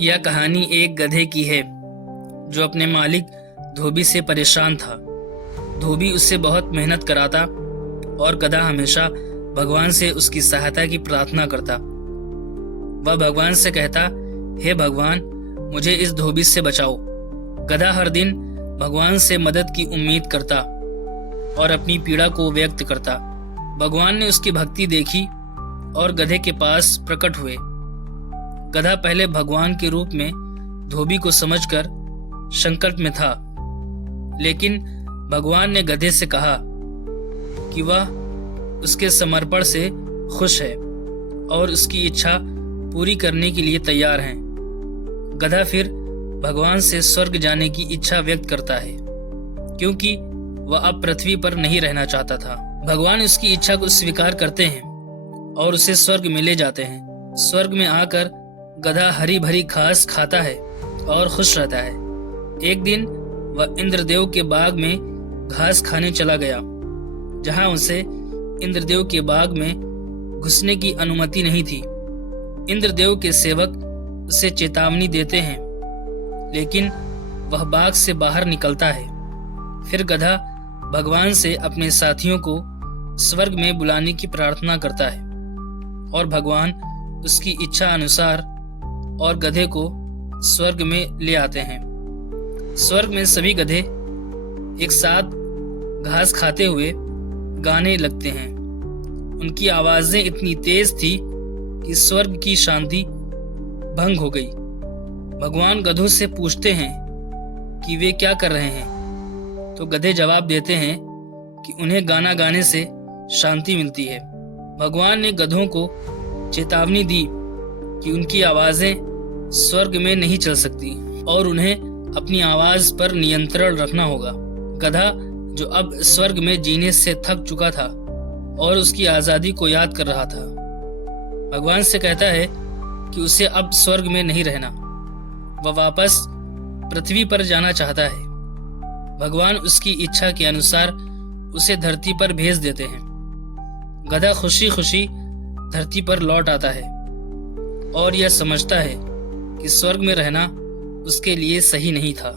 यह कहानी एक गधे की है जो अपने मालिक धोबी से परेशान था। धोबी उससे बहुत मेहनत कराता और गधा हमेशा भगवान से उसकी सहायता की प्रार्थना करता। वह भगवान से कहता, हे भगवान, मुझे इस धोबी से बचाओ। गधा हर दिन भगवान से मदद की उम्मीद करता और अपनी पीड़ा को व्यक्त करता। भगवान ने उसकी भक्ति देखी और गधे के पास प्रकट हुए। गधा पहले भगवान के रूप में धोबी को समझकर संकट में था, लेकिन भगवान ने गधे से कहा कि वह उसके समर्पण से खुश है और उसकी इच्छा पूरी करने के लिए तैयार है। गधा फिर भगवान से स्वर्ग जाने की इच्छा व्यक्त करता है, क्योंकि वह अब पृथ्वी पर नहीं रहना चाहता था। भगवान उसकी इच्छा को स्वीकार करते हैं और उसे स्वर्ग में ले जाते हैं। स्वर्ग में आकर गधा हरी भरी घास खाता है और खुश रहता है। एक दिन वह इंद्रदेव के बाग में घास खाने चला गया, जहां उसे इंद्रदेव के बाग में घुसने की अनुमति नहीं थी। इंद्रदेव के सेवक उसे चेतावनी देते हैं, लेकिन वह बाग से बाहर निकलता है। फिर गधा भगवान से अपने साथियों को स्वर्ग में बुलाने की प्रार्थना करता है और भगवान उसकी इच्छा अनुसार और गधे को स्वर्ग में ले आते हैं। स्वर्ग में सभी गधे एक साथ घास खाते हुए गाने लगते हैं। उनकी आवाजें इतनी तेज थी कि स्वर्ग की शांति भंग हो गई। भगवान गधों से पूछते हैं कि वे क्या कर रहे हैं, तो गधे जवाब देते हैं कि उन्हें गाना गाने से शांति मिलती है। भगवान ने गधों को चेतावनी दी कि उनकी आवाजें स्वर्ग में नहीं चल सकती और उन्हें अपनी आवाज पर नियंत्रण रखना होगा। गधा, जो अब स्वर्ग में जीने से थक चुका था और उसकी आजादी को याद कर रहा था, भगवान से कहता है कि उसे अब स्वर्ग में नहीं रहना। वह वापस पृथ्वी पर जाना चाहता है। भगवान उसकी इच्छा के अनुसार उसे धरती पर भेज देते हैं। गधा खुशी खुशी धरती पर लौट आता है और यह समझता है कि स्वर्ग में रहना उसके लिए सही नहीं था।